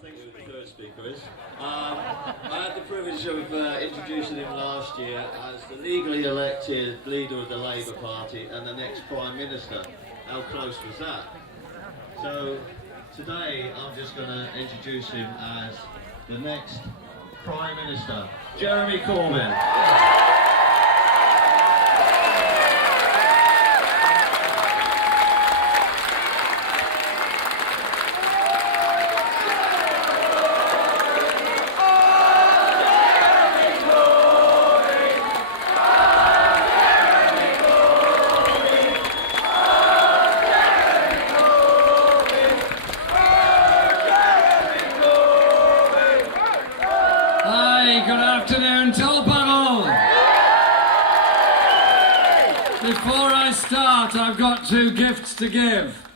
think who the third speaker is. I had the privilege of introducing him last year as the legally elected leader of the Labour Party and the next Prime Minister. How close was that? So today I'm just going to introduce him as the next Prime Minister, Jeremy Corbyn. Good afternoon, Tolpuddle! Before I start, I've got two gifts to give.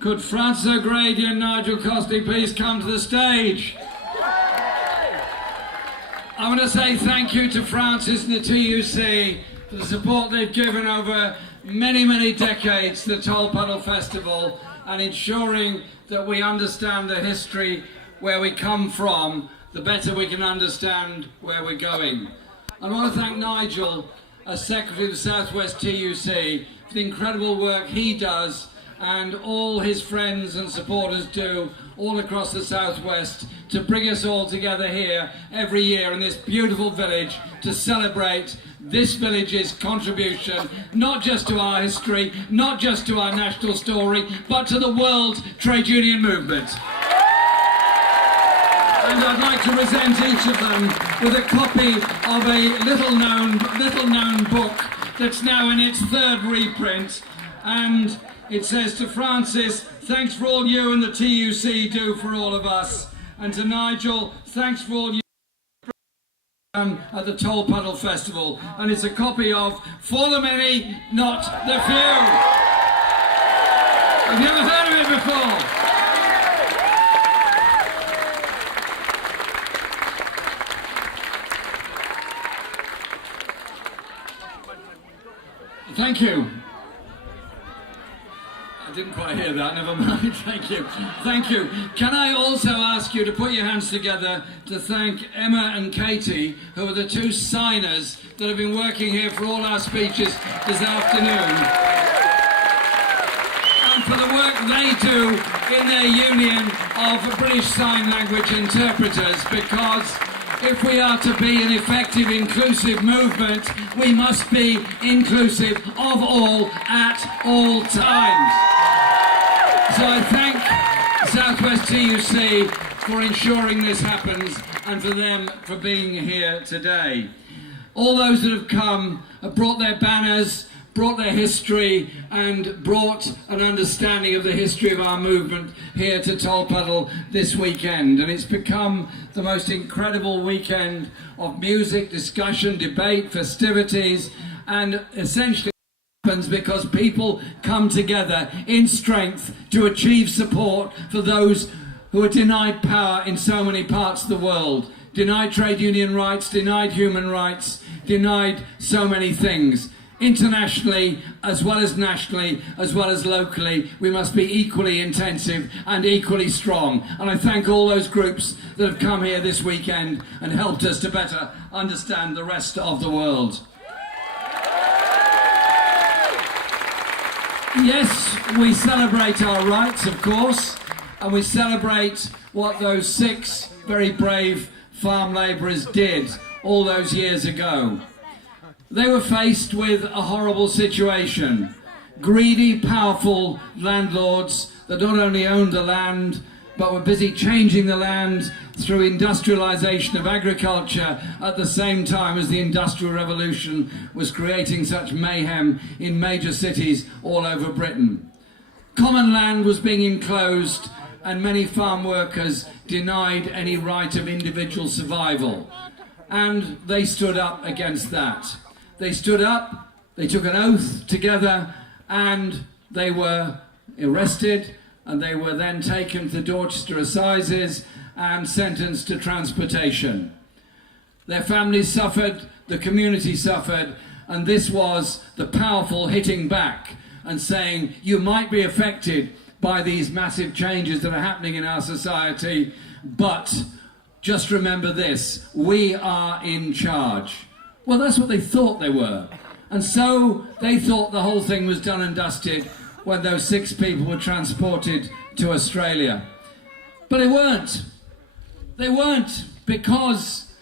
Could Francis O'Grady and Nigel Costley please come to the stage? I want to say thank you to Francis and the TUC for the support they've given over many, many decades to the Tolpuddle Festival and ensuring that we understand the history where we come from, the better we can understand where we're going. I want to thank Nigel, as Secretary of the South West TUC, for the incredible work he does and all his friends and supporters do all across the South West to bring us all together here every year in this beautiful village to celebrate this village's contribution, not just to our history, not just to our national story, but to the world trade union movement. And I'd like to present each of them with a copy of a little-known book that's now in its third reprint. And it says to Francis, thanks for all you and the TUC do for all of us. And to Nigel, thanks for all you at the Tolpuddle Festival. And it's a copy of For the Many, Not the Few. Have you ever heard of it before? Thank you. I didn't quite hear that, never mind. Thank you. Thank you. Can I also ask you to put your hands together to thank Emma and Katie, who are the two signers that have been working here for all our speeches this afternoon, and for the work they do in their union of British Sign Language interpreters, because if we are to be an effective, inclusive movement, we must be inclusive of all at all times. So I thank South West TUC for ensuring this happens and for them for being here today. All those that have come have brought their banners, brought their history and brought an understanding of the history of our movement here to Tolpuddle this weekend. And it's become the most incredible weekend of music, discussion, debate, festivities, and essentially it happens because people come together in strength to achieve support for those who are denied power in so many parts of the world. Denied trade union rights, denied human rights, denied so many things. Internationally, as well as nationally, as well as locally, we must be equally intensive and equally strong. And I thank all those groups that have come here this weekend and helped us to better understand the rest of the world. Yes, we celebrate our rights, of course, and we celebrate what those 6 very brave farm labourers did all those years ago. They were faced with a horrible situation. Greedy, powerful landlords that not only owned the land, but were busy changing the land through industrialisation of agriculture at the same time as the Industrial Revolution was creating such mayhem in major cities all over Britain. Common land was being enclosed and many farm workers denied any right of individual survival. And they stood up against that. They stood up, they took an oath together, and they were arrested, and they were then taken to the Dorchester Assizes and sentenced to transportation. Their families suffered, the community suffered, and this was the powerful hitting back and saying, you might be affected by these massive changes that are happening in our society, but just remember this, we are in charge. Well, that's what they thought they were. And so they thought the whole thing was done and dusted when those 6 people were transported to Australia. But they weren't. They weren't, because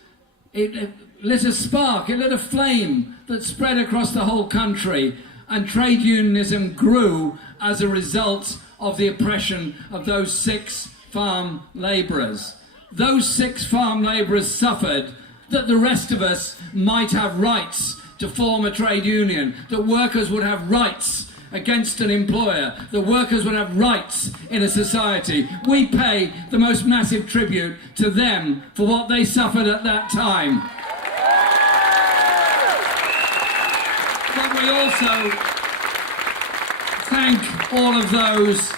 it lit a spark, it lit a flame that spread across the whole country, and trade unionism grew as a result of the oppression of those 6 farm labourers. Those 6 farm labourers suffered that the rest of us might have rights to form a trade union, that workers would have rights against an employer, that workers would have rights in a society. We pay the most massive tribute to them for what they suffered at that time. But we also thank all of those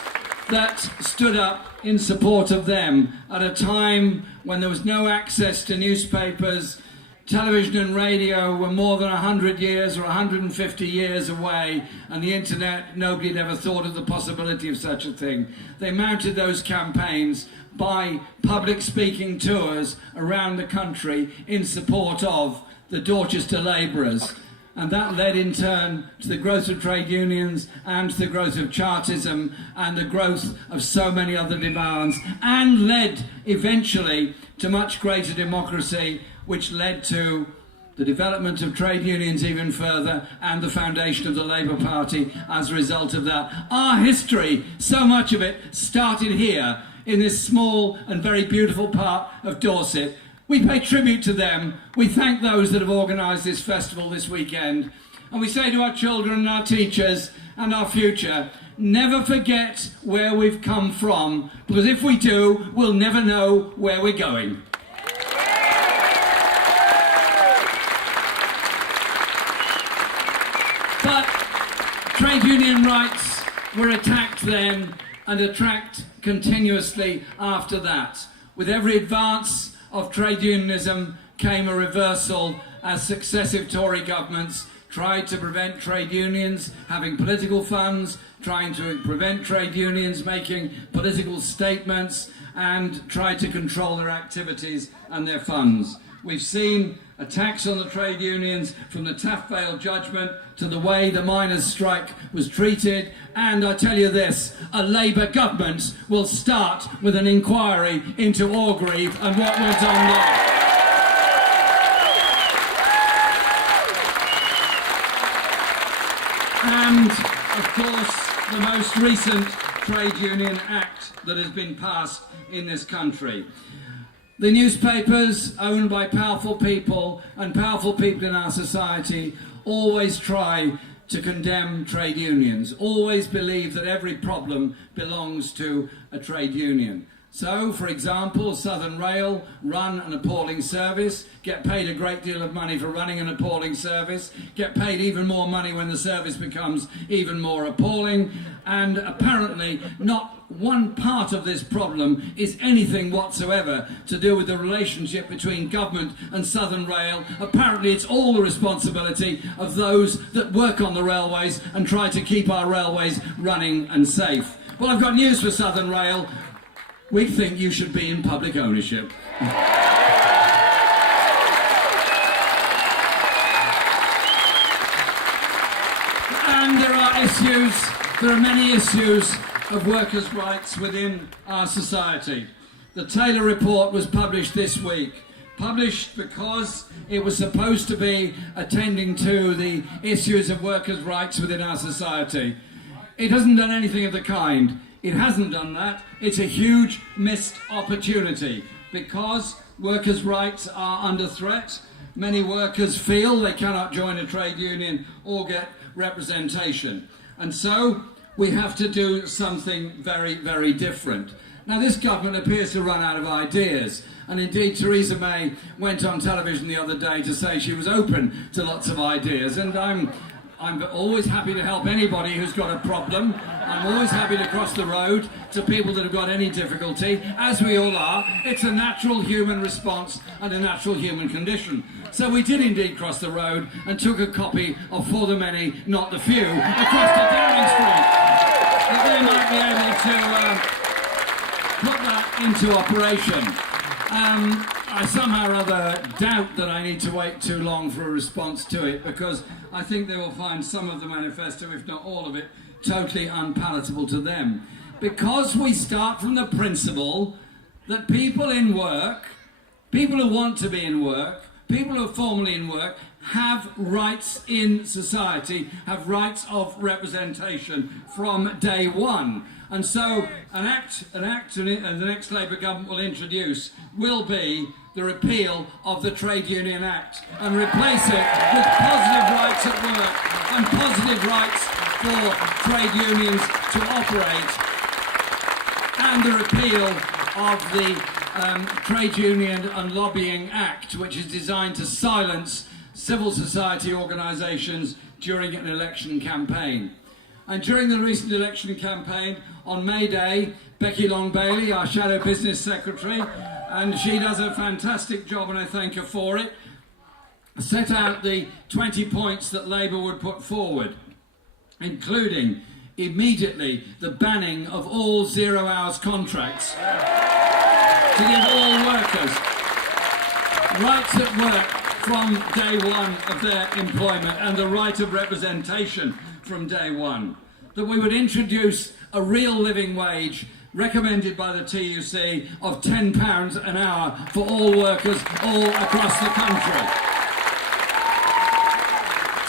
that stood up in support of them at a time when there was no access to newspapers. Television and radio were more than 100 years or 150 years away, and the internet, nobody had ever thought of the possibility of such a thing. They mounted those campaigns by public speaking tours around the country in support of the Dorchester labourers. And that led in turn to the growth of trade unions and to the growth of Chartism and the growth of so many other demands, and led eventually to much greater democracy, which led to the development of trade unions even further and the foundation of the Labour Party as a result of that. Our history, so much of it, started here in this small and very beautiful part of Dorset. We pay tribute to them. We thank those that have organised this festival this weekend. And we say to our children and our teachers and our future, never forget where we've come from, because if we do, we'll never know where we're going. But trade union rights were attacked then and attacked continuously after that. With every advance of trade unionism came a reversal as successive Tory governments tried to prevent trade unions having political funds, trying to prevent trade unions making political statements, and tried to control their activities and their funds. We've seen attacks on the trade unions, from the Taft Vale judgment to the way the miners' strike was treated, and I tell you this, a Labour government will start with an inquiry into Orgreave and what went on there. And, of course, the most recent Trade Union Act that has been passed in this country. The newspapers, owned by powerful people, and powerful people in our society, always try to condemn trade unions, always believe that every problem belongs to a trade union. So, for example, Southern Rail run an appalling service, get paid a great deal of money for running an appalling service, get paid even more money when the service becomes even more appalling, and apparently not one part of this problem is anything whatsoever to do with the relationship between government and Southern Rail. Apparently it's all the responsibility of those that work on the railways and try to keep our railways running and safe. Well, I've got news for Southern Rail. We think you should be in public ownership. And there are many issues of workers' rights within our society. The Taylor Report was published this week. Published because it was supposed to be attending to the issues of workers' rights within our society. It hasn't done anything of the kind. It hasn't done that. It's a huge missed opportunity because workers' rights are under threat. Many workers feel they cannot join a trade union or get representation. And so we have to do something very, very different. Now, this government appears to run out of ideas. And indeed, Theresa May went on television the other day to say she was open to lots of ideas. And I'm always happy to help anybody who's got a problem. I'm always happy to cross the road to people that have got any difficulty, as we all are. It's a natural human response and a natural human condition. So we did indeed cross the road and took a copy of For the Many, Not the Few across to Downing Street. that they might be able to put that into operation. I somehow or other doubt that I need to wait too long for a response to it, because I think they will find some of the manifesto, if not all of it, totally unpalatable to them. Because we start from the principle that people in work, people who want to be in work, people who are formally in work, have rights in society, have rights of representation from day one. And so an act the next Labour government will introduce will be the repeal of the Trade Union Act and replace it with positive rights at work and positive rights for trade unions to operate, and the repeal of the Trade Union and Lobbying Act, which is designed to silence civil society organisations during an election campaign. And during the recent election campaign, on May Day, Becky Long-Bailey, our Shadow Business Secretary, and she does a fantastic job and I thank her for it, set out the 20 points that Labour would put forward, including immediately the banning of all 0 hours contracts to give all workers rights at work from day one of their employment and the right of representation from day one. That we would introduce a real living wage recommended by the TUC of £10 an hour for all workers all across the country.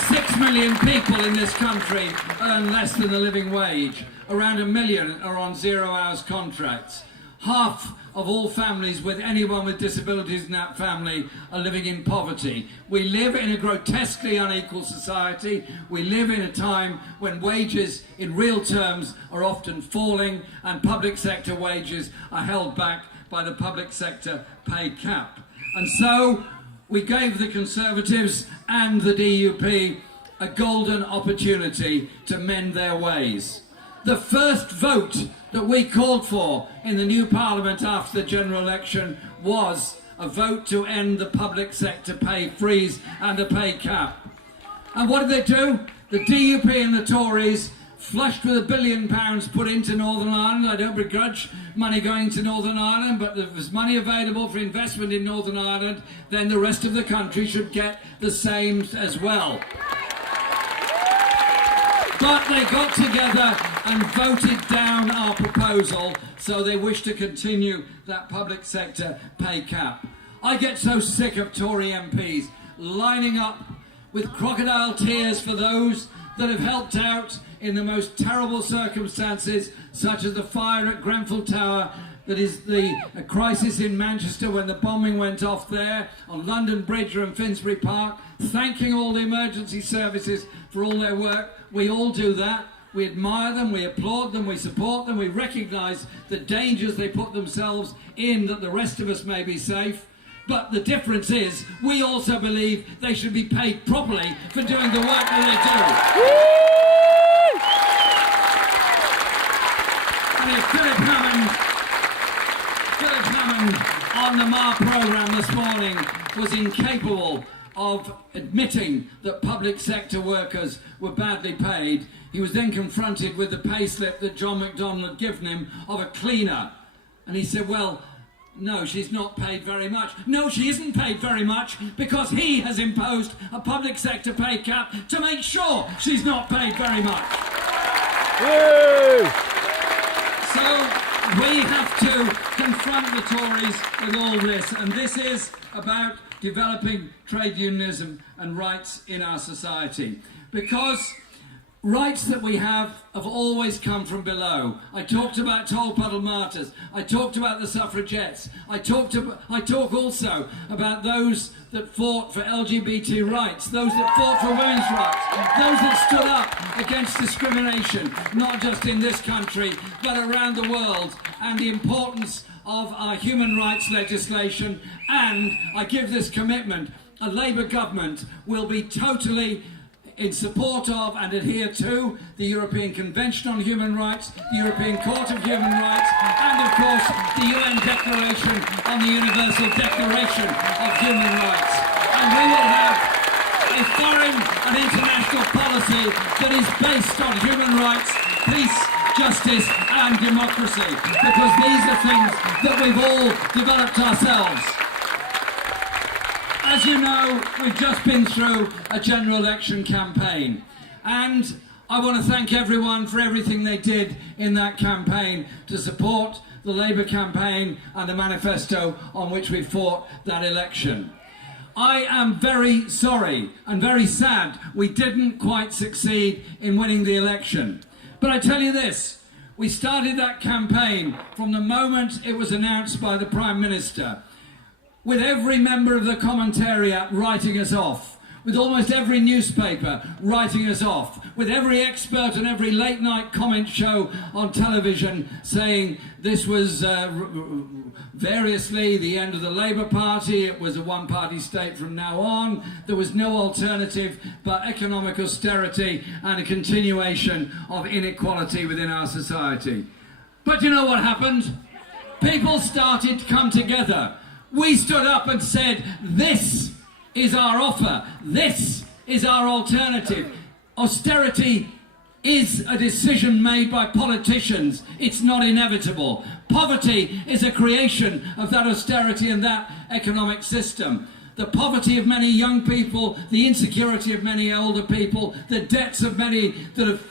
6 million people in this country earn less than the living wage. Around 1 million are on 0 hours contracts. Half of all families with anyone with disabilities in that family are living in poverty. We live in a grotesquely unequal society. We live in a time when wages in real terms are often falling and public sector wages are held back by the public sector pay cap. And so we gave the Conservatives and the DUP a golden opportunity to mend their ways. The first vote that we called for in the new Parliament after the general election was a vote to end the public sector pay freeze and a pay cap. And what did they do? The DUP and the Tories, flushed with £1 billion put into Northern Ireland. I don't begrudge money going to Northern Ireland, but if there's money available for investment in Northern Ireland, then the rest of the country should get the same as well. But they got together and voted down our proposal, so they wish to continue that public sector pay cap. I get so sick of Tory MPs lining up with crocodile tears for those that have helped out in the most terrible circumstances, such as the fire at Grenfell Tower, that is the crisis in Manchester when the bombing went off there, on London Bridge and Finsbury Park, thanking all the emergency services for all their work. We all do that. We admire them, we applaud them, we support them, we recognise the dangers they put themselves in that the rest of us may be safe. But the difference is, we also believe they should be paid properly for doing the work that they do. And if Philip Hammond on the Mar programme this morning was incapable of admitting that public sector workers were badly paid, he was then confronted with the pay slip that John McDonnell had given him of a cleaner. And he said, well, no, she's not paid very much. No, she isn't paid very much because he has imposed a public sector pay cap to make sure she's not paid very much. Woo! So we have to confront the Tories with all this, and this is about developing trade unionism and rights in our society. Because rights that we have always come from below. I talked about Tolpuddle Martyrs. I talked about the suffragettes. I talk also about those that fought for LGBT rights, those that fought for women's rights, those that stood up against discrimination, not just in this country, but around the world, and the importance of our human rights legislation. And I give this commitment: a Labour government will be totally in support of and adhere to the European Convention on Human Rights, the European Court of Human Rights, and of course the UN Declaration on the Universal Declaration of Human Rights. And we will have a foreign and international policy that is based on human rights, peace justice and democracy, because these are things that we've all developed ourselves. As you know, we've just been through a general election campaign, and I want to thank everyone for everything they did in that campaign to support the Labour campaign and the manifesto on which we fought that election. I am very sorry and very sad we didn't quite succeed in winning the election. But I tell you this, we started that campaign from the moment it was announced by the Prime Minister, with every member of the commentariat writing us off, with almost every newspaper writing us off, with every expert and every late night comment show on television saying this was variously the end of the Labour Party, it was a one-party state from now on, there was no alternative but economic austerity and a continuation of inequality within our society. But you know what happened? People started to come together. We stood up and said, this is our offer. This is our alternative. Austerity is a decision made by politicians. It's not inevitable. Poverty is a creation of that austerity and that economic system. The poverty of many young people, the insecurity of many older people, the debts of many that have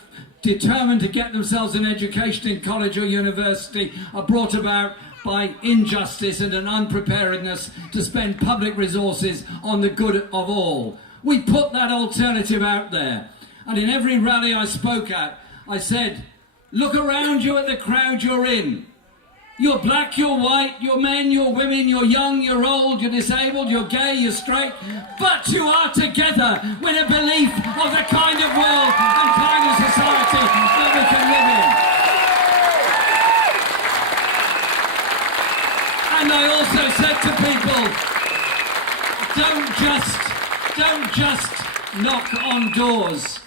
determined to get themselves an education in college or university are brought about by injustice and an unpreparedness to spend public resources on the good of all. We put that alternative out there. And in every rally I spoke at, I said, look around you at the crowd you're in. You're black, you're white, you're men, you're women, you're young, you're old, you're disabled, you're gay, you're straight, but you are together with a belief of the kind of world and kind of society that we can live in. And I also said to people, don't just knock on doors.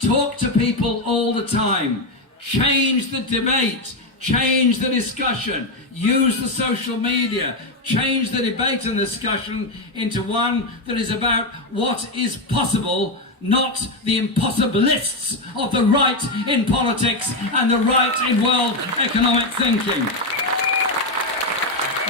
Talk to people all the time. Change the debate. Change the discussion. Use the social media. Change the debate and discussion into one that is about what is possible, not the impossibilists of the right in politics and the right in world economic thinking.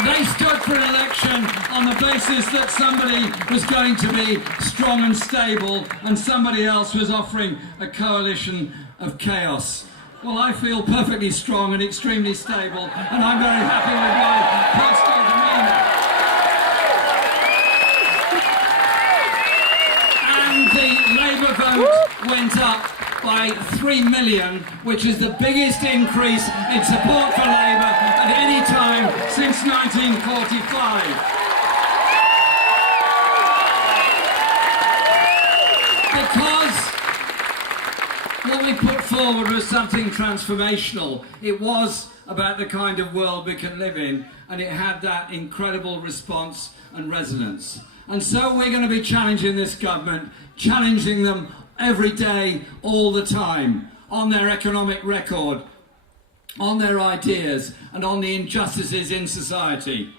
They stood for an election on the basis that somebody was going to be strong and stable and somebody else was offering a coalition of chaos. Well, I feel perfectly strong and extremely stable, and I'm very happy with my personal demeanour. And the Labour vote went up by 3 million, which is the biggest increase in support for Labour at any time since 1945. Because what we put forward was something transformational. It was about the kind of world we can live in, and it had that incredible response and resonance. And so we're going to be challenging this government, challenging them every day, all the time, on their economic record, on their ideas, and on the injustices in society.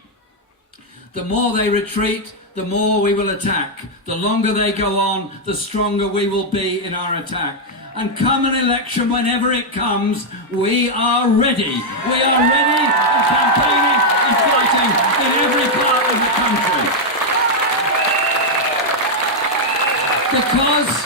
The more they retreat, the more we will attack. The longer they go on, the stronger we will be in our attack. And come an election, whenever it comes, we are ready. We are ready and campaigning and fighting in every part of the country. Because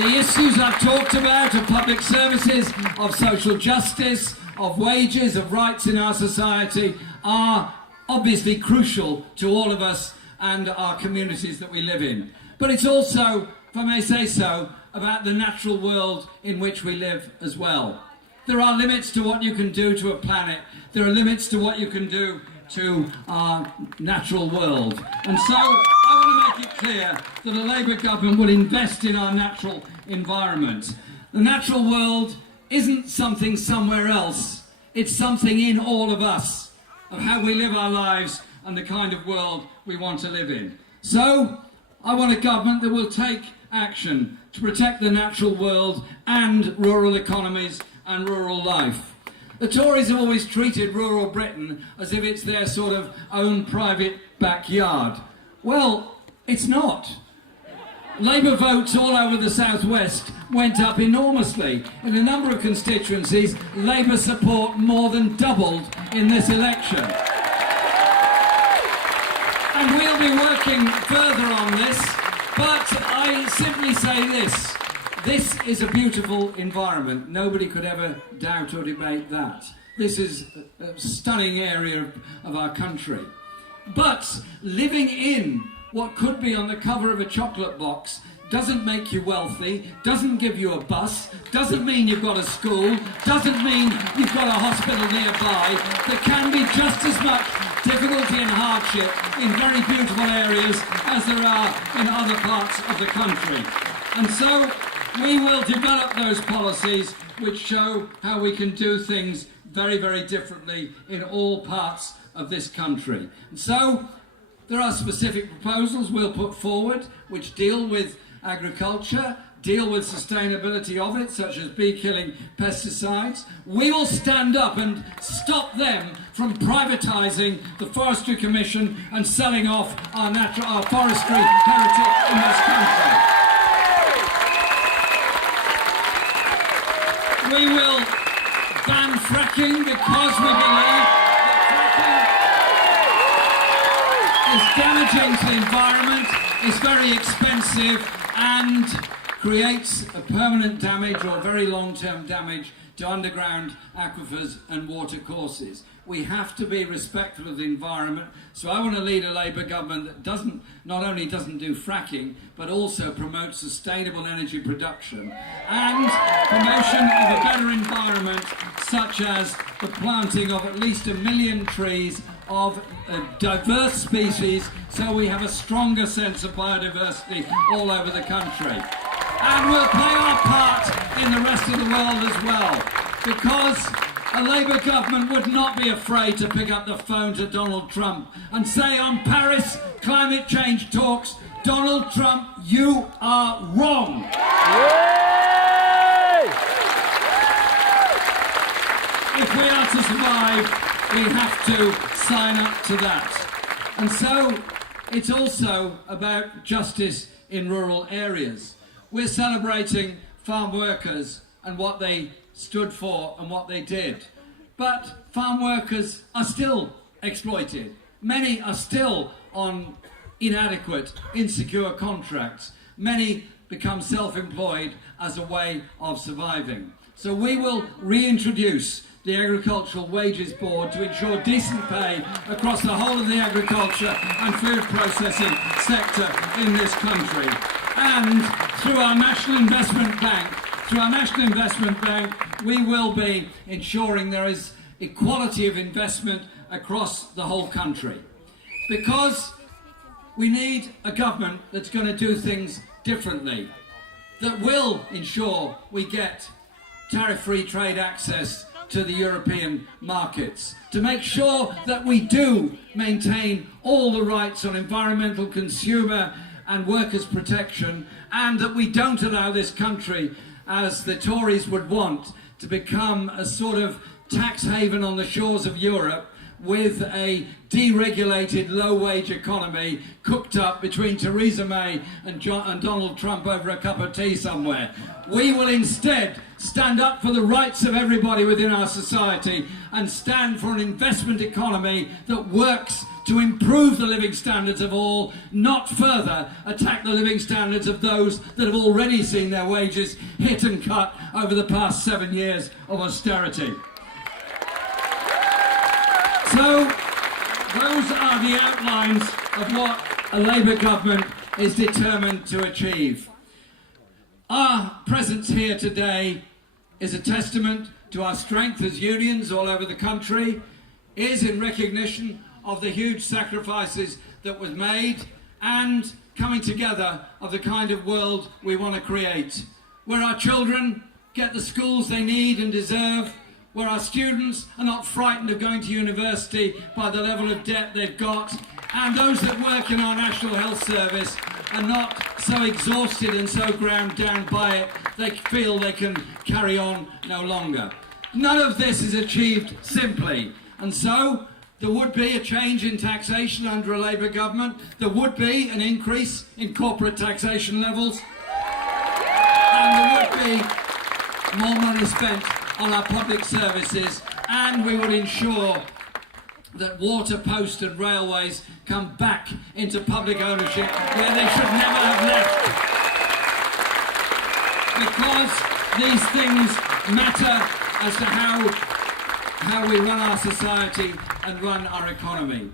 the issues I've talked about of public services, of social justice, of wages, of rights in our society are obviously crucial to all of us and our communities that we live in. But it's also, if I may say so, about the natural world in which we live as well. There are limits to what you can do to a planet. There are limits to what you can do to our natural world. And so I want to make it clear that a Labour government will invest in our natural environment. The natural world isn't something somewhere else. It's something in all of us, of how we live our lives and the kind of world we want to live in. So I want a government that will take action to protect the natural world and rural economies and rural life. The Tories have always treated rural Britain as if it's their sort of own private backyard. Well, it's not. Labour votes all over the southwest went up enormously. In a number of constituencies, Labour support more than doubled in this election. And we'll be working further on this, but I simply say this. This is a beautiful environment. Nobody could ever doubt or debate that. This is a stunning area of our country. But living in what could be on the cover of a chocolate box doesn't make you wealthy, doesn't give you a bus, doesn't mean you've got a school, doesn't mean you've got a hospital nearby. There can be just as much difficulty and hardship in very beautiful areas as there are in other parts of the country. And so we will develop those policies which show how we can do things very, very differently in all parts of this country. And so there are specific proposals we'll put forward which deal with agriculture, deal with sustainability of it, such as bee-killing pesticides. We will stand up and stop them from privatising the Forestry Commission and selling off our forestry heritage in this country. We will ban fracking because we believe that fracking is damaging to the environment, is very expensive and creates a permanent damage or very long-term damage to underground aquifers and water courses. We have to be respectful of the environment, so I want to lead a Labour government that not only doesn't do fracking, but also promotes sustainable energy production and promotion of a better environment, such as the planting of at least 1 million trees of diverse species, so we have a stronger sense of biodiversity all over the country. And we'll play our part in the rest of the world as well, because a Labour government would not be afraid to pick up the phone to Donald Trump and say on Paris climate change talks, Donald Trump, you are wrong. Yay! If we are to survive, we have to sign up to that. And so it's also about justice in rural areas. We're celebrating farm workers and what they stood for and what they did. But farm workers are still exploited. Many are still on inadequate, insecure contracts. Many become self-employed as a way of surviving. So we will reintroduce the Agricultural Wages Board to ensure decent pay across the whole of the agriculture and food processing sector in this country. And through our National Investment Bank, we will be ensuring there is equality of investment across the whole country. Because we need a government that's going to do things differently, that will ensure we get tariff-free trade access to the European markets, to make sure that we do maintain all the rights on environmental, consumer and workers' protection, and that we don't allow this country, as the Tories would want, to become a sort of tax haven on the shores of Europe with a deregulated low-wage economy cooked up between Theresa May and Donald Trump over a cup of tea somewhere. We will instead stand up for the rights of everybody within our society and stand for an investment economy that works to improve the living standards of all, not further attack the living standards of those that have already seen their wages hit and cut over the past 7 years of austerity. So, those are the outlines of what a Labour government is determined to achieve. Our presence here today is a testament to our strength as unions all over the country, is in recognition of the huge sacrifices that was made and coming together of the kind of world we want to create, where our children get the schools they need and deserve, where our students are not frightened of going to university by the level of debt they've got, and those that work in our National Health Service are not so exhausted and so ground down by it they feel they can carry on no longer. None of this is achieved simply, and so There would be a change in taxation under a Labour government. There would be an increase in corporate taxation levels. And there would be more money spent on our public services. And we would ensure that water, post and railways come back into public ownership where they should never have left. Because these things matter as to how we run our society and run our economy.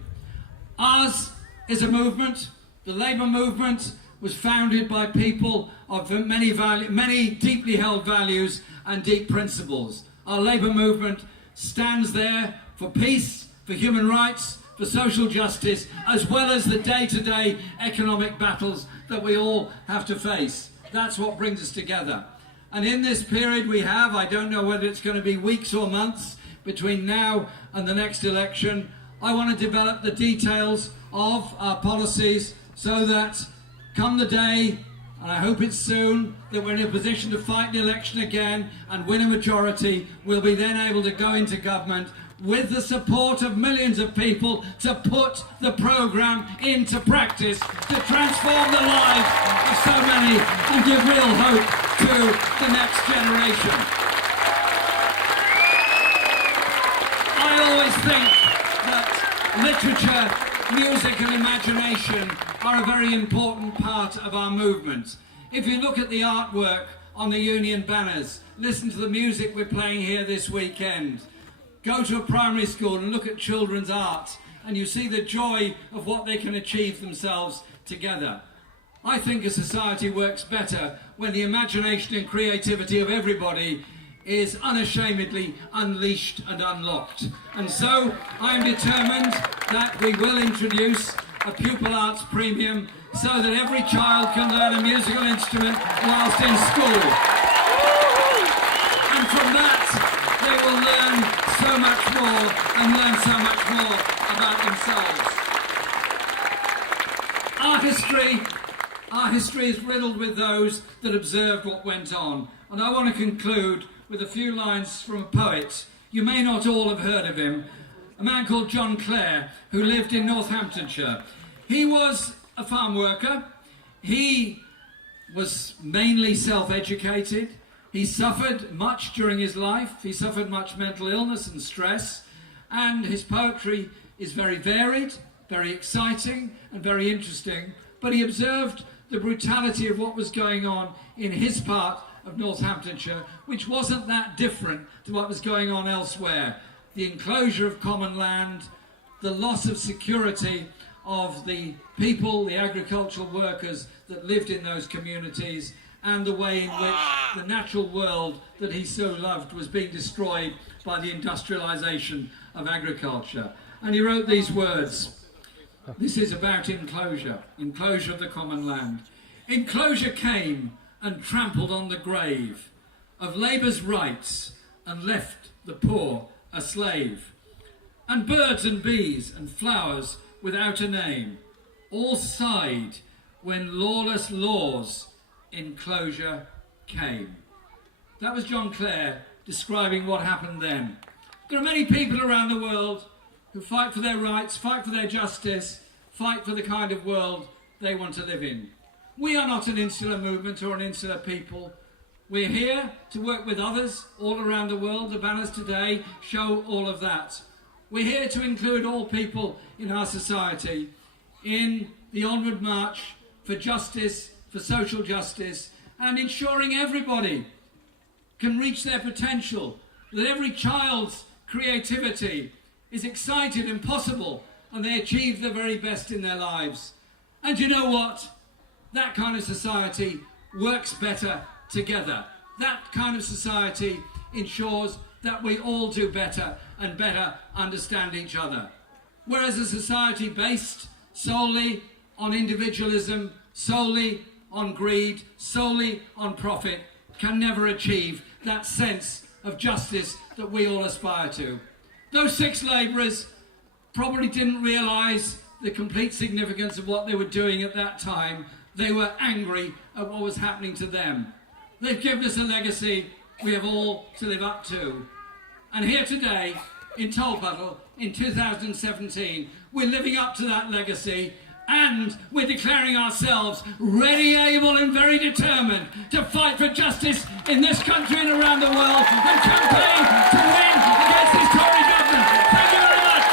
Ours is a movement. The Labour movement was founded by people of many deeply held values and deep principles. Our Labour movement stands there for peace, for human rights, for social justice, as well as the day-to-day economic battles that we all have to face. That's what brings us together. And in this period we have, I don't know whether it's going to be weeks or months, between now and the next election, I want to develop the details of our policies so that come the day, and I hope it's soon, that we're in a position to fight the election again and win a majority, we'll be then able to go into government with the support of millions of people to put the programme into practice to transform the lives of so many and give real hope to the next generation. I always think that literature, music and imagination are a very important part of our movement. If you look at the artwork on the union banners, listen to the music we're playing here this weekend, go to a primary school and look at children's art and you see the joy of what they can achieve themselves together. I think a society works better when the imagination and creativity of everybody is unashamedly unleashed and unlocked. And so I'm determined that we will introduce a pupil arts premium so that every child can learn a musical instrument whilst in school. And from that they will learn so much more and learn so much more about themselves. Our history is riddled with those that observed what went on. And I want to conclude with a few lines from a poet. You may not all have heard of him, a man called John Clare, who lived in Northamptonshire. He was a farm worker. He was mainly self-educated. He suffered much during his life. He suffered much mental illness and stress. And his poetry is very varied, very exciting and very interesting. But he observed the brutality of what was going on in his part of Northamptonshire, which wasn't that different to what was going on elsewhere. The enclosure of common land, the loss of security of the people, the agricultural workers that lived in those communities, and the way in which the natural world that he so loved was being destroyed by the industrialisation of agriculture. And he wrote these words. This is about enclosure of the common land. Enclosure came and trampled on the grave of labour's rights and left the poor a slave. And birds and bees and flowers without a name all sighed when lawless laws enclosure came. That was John Clare describing what happened then. There are many people around the world who fight for their rights, fight for their justice, fight for the kind of world they want to live in. We are not an insular movement or an insular people. We're here to work with others all around the world. The banners today show all of that. We're here to include all people in our society in the onward march for justice, for social justice, and ensuring everybody can reach their potential, that every child's creativity is excited and possible, and they achieve the very best in their lives. And you know what? That kind of society works better together. That kind of society ensures that we all do better and better understand each other. Whereas a society based solely on individualism, solely on greed, solely on profit, can never achieve that sense of justice that we all aspire to. Those 6 labourers probably didn't realise the complete significance of what they were doing at that time. They were angry at what was happening to them. They've given us a legacy we have all to live up to. And here today, in Tolpuddle, in 2017. We're living up to that legacy, and we're declaring ourselves ready, able and very determined to fight for justice in this country and around the world and campaign to win against this Tory government. Thank you very much.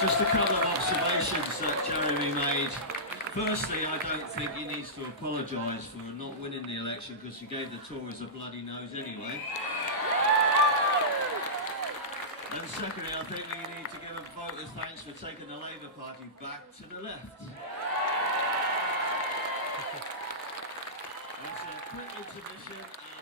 Just a couple of observations that Jeremy made. Firstly, I don't think he needs to apologise for not winning the election because he gave the Tories a bloody nose anyway. And secondly, I think you need to give a vote of thanks for taking the Labour Party back to the left. It's a quick intermission.